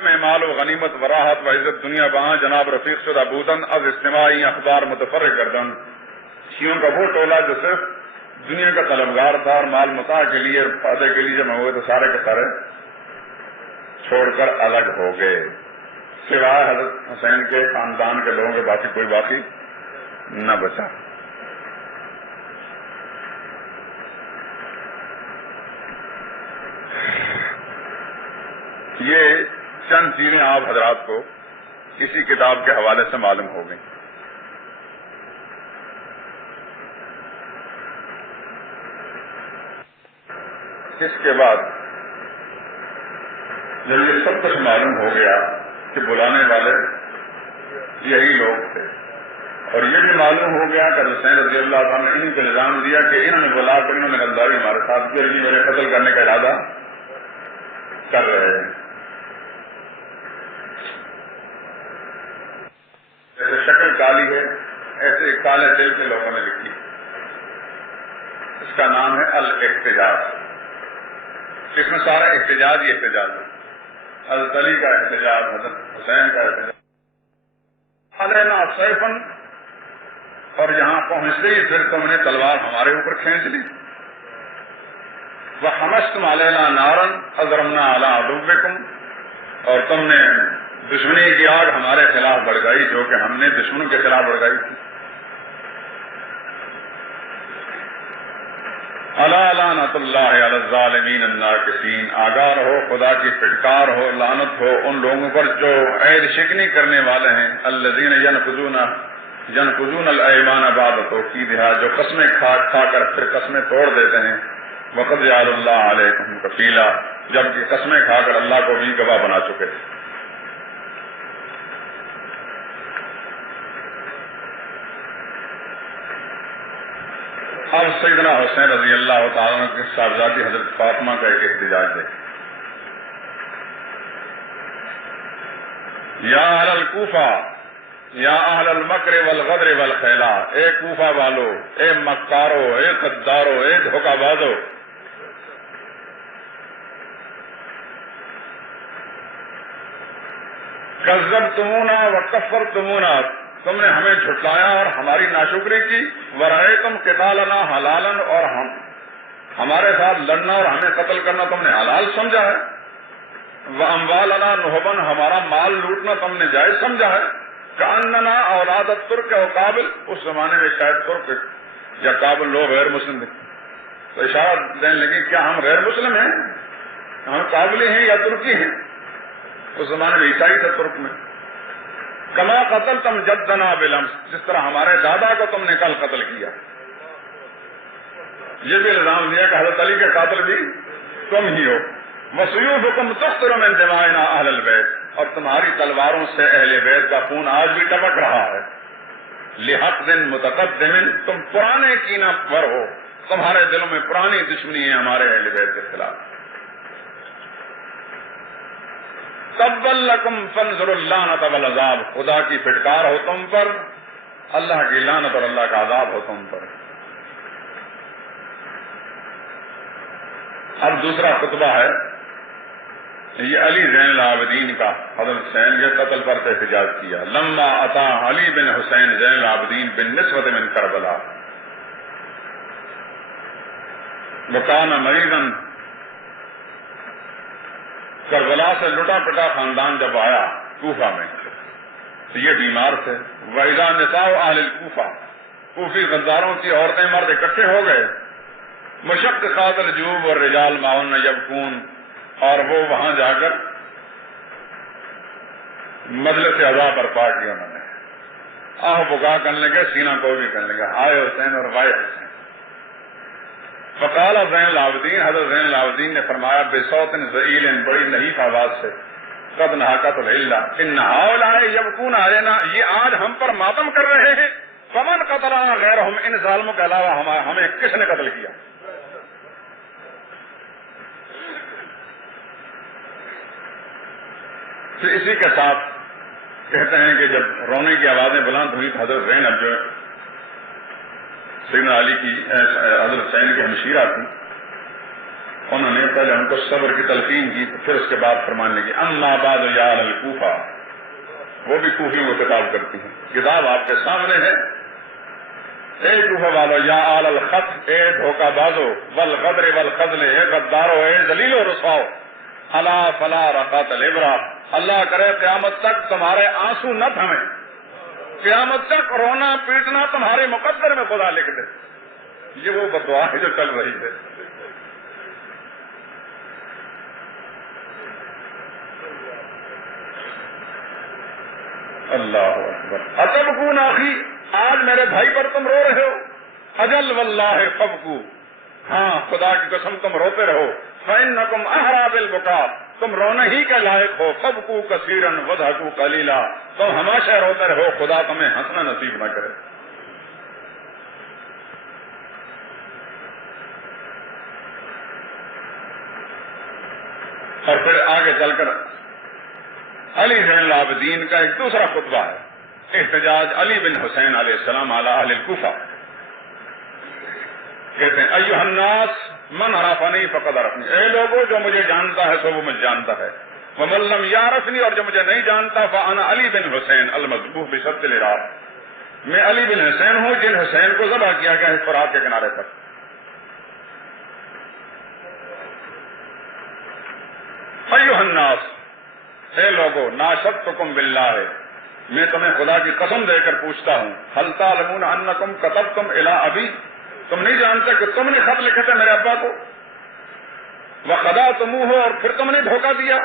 میں مال و غنیمت و راحت و عزت دنیا بہاں جناب رفیق شدہ بودن از اجتماعی اخبار متفرق کردن. شیعوں کا وہ ٹولہ جو صرف دنیا کا طلبگار تھا اور مال متاع کے لیے فائدے کے لیے جمع ہوئے تو سارے کے سارے چھوڑ کر الگ ہو گئے، سوائے حضرت حسین کے خاندان کے لوگوں کے باقی کوئی باقی نہ بچا. یہ چند چیزیں آپ حضرات کو کسی کتاب کے حوالے سے معلوم ہو گئیں. اس کے بعد جب یہ سب کچھ معلوم ہو گیا کہ بلانے والے یہی لوگ تھے، اور یہ بھی معلوم ہو گیا کہ حسین رضی اللہ تعالیٰ نے انہیں کو الزام دیا کہ انہوں نے بلا کر انہوں نے غداری ہمارے ساتھ کی اور یہ میرے قتل کرنے کا ارادہ کر رہے ہیں. جیسے شکل کالی ہے ایسے کالے دل کے لوگوں نے لکھی. اس کا نام ہے الاحتجاج. اس میں سارا احتجاج ہی احتجاج ہے. حضرت علی کا احتجاج، حضرت حسین کا احتجاج. علینا سیفن، اور یہاں پہنچتے ہی پھر تم نے تلوار ہمارے اوپر کھینچ لی. وحمشتم علینا نارن اضرمنا علی عدوکم، اور تم نے دشمنی کی آگ ہمارے خلاف بڑھائی جو کہ ہم نے دشمنوں کے خلاف بڑھائی تھی. الا لعنت اللہ علی الظالمین الناکثین، آگاہ رہو خدا کی پھٹکار ہو، لعنت ہو ان لوگوں پر جو عہد شکنی کرنے والے ہیں. الذین ینقضون الایمان بعد توکیدہا، جو قسمیں کھا کر پھر قسمیں توڑ دیتے ہیں. وقد جعل اللہ علیکم کفیلا، جبکہ قسمیں کھا کر اللہ کو بھی گواہ بنا چکے تھے. اب سیدنا حسین رضی اللہ تعالیٰ عنہ کی صاحبزادی حضرت فاطمہ کا ایک احتجاج دیکھیں. یا اہل الکوفہ یا اہل المکر والغدر والخیلا، اے کوفہ والو، اے مکارو، اے غدارو، اے دھوکہ بازو، کذبتمونا وکفرتمونا، تم نے ہمیں جھٹلایا اور ہماری ناشکری کی. ورأیتم قتالنا حلالا، اور ہمارے ساتھ لڑنا اور ہمیں قتل کرنا تم نے حلال سمجھا ہے. واموالنا نہبا، ہمارا مال لوٹنا تم نے جائز سمجھا ہے. کأننا اولاد الترک و قابل، اس زمانے میں شاید ترک یا قابل لوگ غیر مسلم تھے تو اشارہ دینے لگے کیا ہم غیر مسلم ہیں، ہم قابلی ہیں یا ترکی ہیں. اس زمانے میں عیسائی تھے ترک میں. کما قتل تم جدنا بالامس، جس طرح ہمارے دادا کو تم نے کل قتل کیا. یہ بھی الزام دیا کہ حضرت علی کے قاتل بھی تم ہی ہو. وسیوفکم تقطر من دمائنا اہل البیت، اور تمہاری تلواروں سے اہل بیت کا خون آج بھی ٹپک رہا ہے. لحق دن متقدم، تم پرانے کینہ پر ہو، تمہارے دلوں میں پرانی دشمنی ہے ہمارے اہل بیت کے خلاف. تبا لکم فانظروا اللعنۃ والعذاب، خدا کی پھٹکار ہو تم پر، اللہ کی لعنت اور اللہ کا عذاب ہو تم پر. اب دوسرا خطبہ ہے یہ علی زین العابدین کا، حضرت حسین کے قتل پر احتجاج کیا. لما اتا علی بن حسین زین العابدین بالنسبۃ من کربلا وکان مریضا، کربلا سے لٹا پٹا خاندان جب آیا کوفہ میں تو یہ بیمار تھے. وَإِذَا نِسَاءُ أَهْلِ الْكُوفَةِ، کوفی غداروں کی عورتیں مرد اکٹھے ہو گئے. مشققات الجوب والرجال معهن يبكون، اور وہ وہاں جا کر مجلس عزا برپا کیا. انہوں نے آہ بکا کرنے لگے، سینہ کو بھی کرنے لگا، آئے حسین اور وائے حسین. فقال زین العابدین، حضرت زین العابدین نے فرمایا بصوت ذلیل، بڑی نحیف آواز سے، قد نحقت العلہ ان ہؤلاء یبکون علینا، یہ آج ہم پر ماتم کر رہے ہیں. فمن قتلنا غیرہم، ان ظالموں کے علاوہ ہمیں کس نے قتل کیا. پھر اسی کے ساتھ کہتے ہیں کہ جب رونے کی آوازیں بلند ہوئی تو حضرت زینب جو سیدنا علی کی حضرت حسین کی ہمشیرہ تھی، انہوں نے پہلے ان کو صبر کی تلقین کی، پھر اس کے بعد فرمانے لگی اما بعد یا اہل الکوفہ، وہ بھی کوفیوں کو خطاب کرتی ہیں، کتاب آپ کے سامنے ہے، اے کوفہ والو یا اہل الخط، اے دھوکہ بازو، والغدر والخذل، اے غدارو، اے ذلیل و رسواؤ، الا فلا رقات العبرہ، اللہ کرے قیامت تک تمہارے آنسو نہ تھمیں، قیامت تک رونا پیٹنا تمہارے مقدر میں خدا لکھ دے۔ یہ وہ بددعا ہے جو چل رہی ہے۔ اللہ اکبر۔ اتبکون اخی، آج میرے بھائی پر تم رو رہے ہو؟ اجل واللہ فبکو، ہاں خدا کی قسم تم روتے رہو، فإنکم احری بالبکا، تم رونے ہی کے لائق ہو، فبکو کثیرا وضحکوا قلیلا، تم ہمیشہ روتے رہو، خدا تمہیں ہنسنا نصیب نہ کرے۔ اور پھر آگے چل کر علی زین العابدین کا ایک دوسرا خطبہ ہے، احتجاج علی بن حسین علیہ السلام علی اہل الکوفہ۔ کہتے ہیں ایھا الناس من عرفنی فقد عرفنی، اے لوگوں جو مجھے جانتا ہے سو وہ مجھے جانتا ہے، ومن لم یعرفنی، اور جو مجھے نہیں جانتا فانا علی بن حسین المذبوح بشط العراق، میں علی بن حسین ہوں جن حسین کو ذبح کیا گیا ہے فرات کے کنارے پر۔ ایھا الناس، اے لوگو، ناشدتکم باللہ، میں تمہیں خدا کی قسم دے کر پوچھتا ہوں، هل تعلمون انکم کتبتم الی ابی، تم نہیں جانتے کہ تم نے خط لکھے تھے میرے ابا کو، وخدعتموہ، اور پھر تم نے دھوکہ دیا،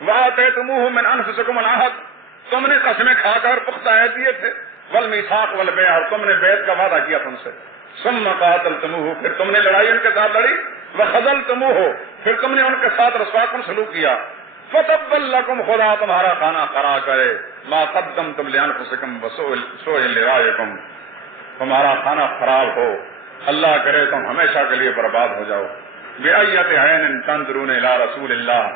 وآتیتموہ من انفسکم العہد، تم نے قسمیں کھا کر پختہ عہد دیے تھے، والمیثاق والبیع، اور تم نے بیعت کا وعدہ کیا تم سے، ثم قاتلتموہ، پھر تم نے لڑائی ان کے ساتھ لڑی، وخذلتموہ، پھر تم نے ان کے ساتھ رسواکن سلوک کیا، فتبل لکم، خدا تمہارا کھانا خرا کرے، ما قدمتم لانفسکم وسوء لرائکم، تمہارا کھانا خراب ہو، اللہ کرے تم ہمیشہ کے لیے برباد ہو جاؤ۔ بأیۃ عین تنظرون الی رسول اللہ،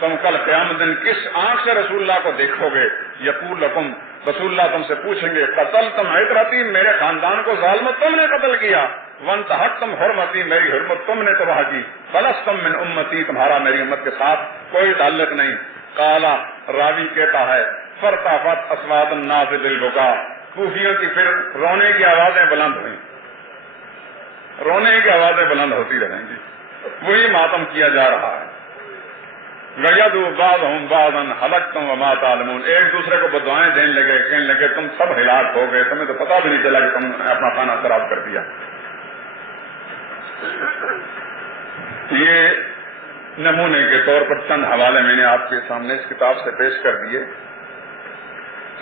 تم کل قیامت دن کس آنکھ سے رسول اللہ کو دیکھو گے، یقول لکم، رسول اللہ تم سے پوچھیں گے، قتلتم عترتی، میرے خاندان کو ظالمت تم نے قتل کیا، وانتہکتم حرمتی، میری حرمت تم نے تباہ کی، فلستم من امتی، تمہارا میری امت کے ساتھ کوئی تعلق نہیں۔ قالا، راوی کہتا ہے، فرتفعت اصوات الناس بالبکا، کوفیوں کی پھر رونے کی آوازیں بلند ہوئیں، رونے کی آوازیں بلند ہوتی رہیں گی، وہی ماتم کیا جا رہا ہے۔ وَيَدْعُو بَعْضُهُمْ بَعْضًا هَلَكْتُمْ وَمَا تَعْلَمُونَ، ایک دوسرے کو بددعائیں دینے لگے، کہنے لگے تم سب ہلاک ہو گئے، تمہیں تو پتہ بھی نہیں چلا کہ تم نے اپنا کھانا خراب کر دیا۔ یہ نمونے کے طور پر چند حوالے میں نے آپ کے سامنے اس کتاب سے پیش کر دیے،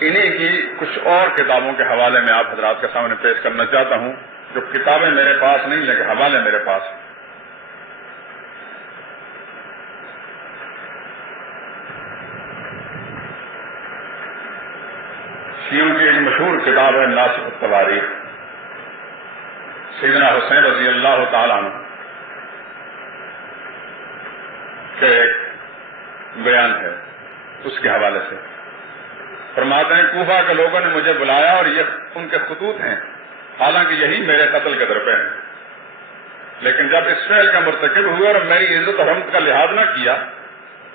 انہی کی کچھ اور کتابوں کے حوالے میں آپ حضرات کے سامنے پیش کرنا چاہتا ہوں، جو کتابیں میرے پاس نہیں لیکن حوالے میرے پاس۔ شیعوں کی ایک مشہور کتاب ہے ناسخ التواریخ، سیدنا حسین رضی اللہ تعالیٰ عنہ کے بیان ہے، اس کے حوالے سے فرماتے ہیں کوفہ کے لوگوں نے مجھے بلایا اور یہ ان کے خطوط ہیں، حالانکہ یہی میرے قتل کے درپے ہیں، لیکن جب اس فعل کا مرتکب ہوئے اور میری عزت اور حرمت کا لحاظ نہ کیا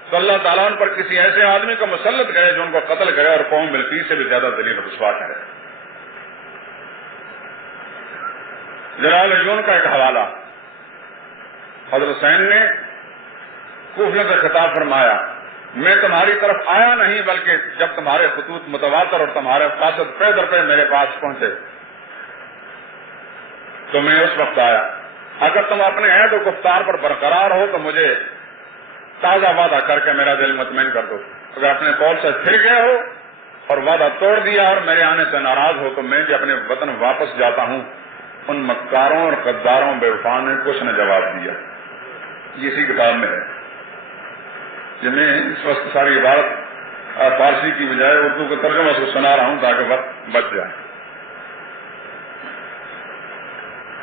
تو اللہ تعالیٰ ان پر کسی ایسے آدمی کو مسلط کرے جو ان کو قتل کرے اور قوم بلقیس سے بھی زیادہ ذلیل و رسوا کرے۔ جلال العیون کا ایک حوالہ، حضرت حسین نے کوفیوں سے خطاب فرمایا، میں تمہاری طرف آیا نہیں بلکہ جب تمہارے خطوط متواتر اور تمہارے قاصد پے در پے میرے پاس پہنچے تو میں اس وقت آیا، اگر تم اپنے عہد و گفتار پر برقرار ہو تو مجھے تازہ وعدہ کر کے میرا دل مطمئن کر دو، اگر اپنے قول سے پھر گئے ہو اور وعدہ توڑ دیا اور میرے آنے سے ناراض ہو تو میں بھی اپنے وطن واپس جاتا ہوں۔ ان مکاروں اور غداروں بے وفا نے کچھ نے جواب دیا، یہ اسی کتاب میں ہے۔ یہ میں اس وقت ساری عبارت فارسی کی بجائے اردو کا ترجمہ سے سنا رہا ہوں تاکہ وقت بچ جائے۔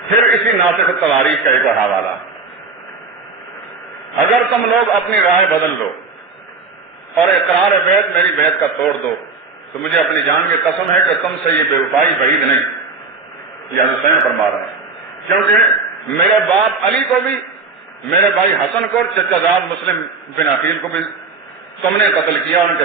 پھر اسی ناسخ التواریخ کا ایک حوالہ، اگر تم لوگ اپنی رائے بدل لو اور اقرار بیعت میری بیعت کا توڑ دو تو مجھے اپنی جان کی قسم ہے کہ تم سے یہ بے وفائی بعید نہیں، یہ حسین فرما رہے ہیں، کیونکہ میرے باپ علی کو بھی میرے بھائی حسن کو اور چچا زاد مسلم بن عقیل کو بھی تم نے قتل کیا، ان کے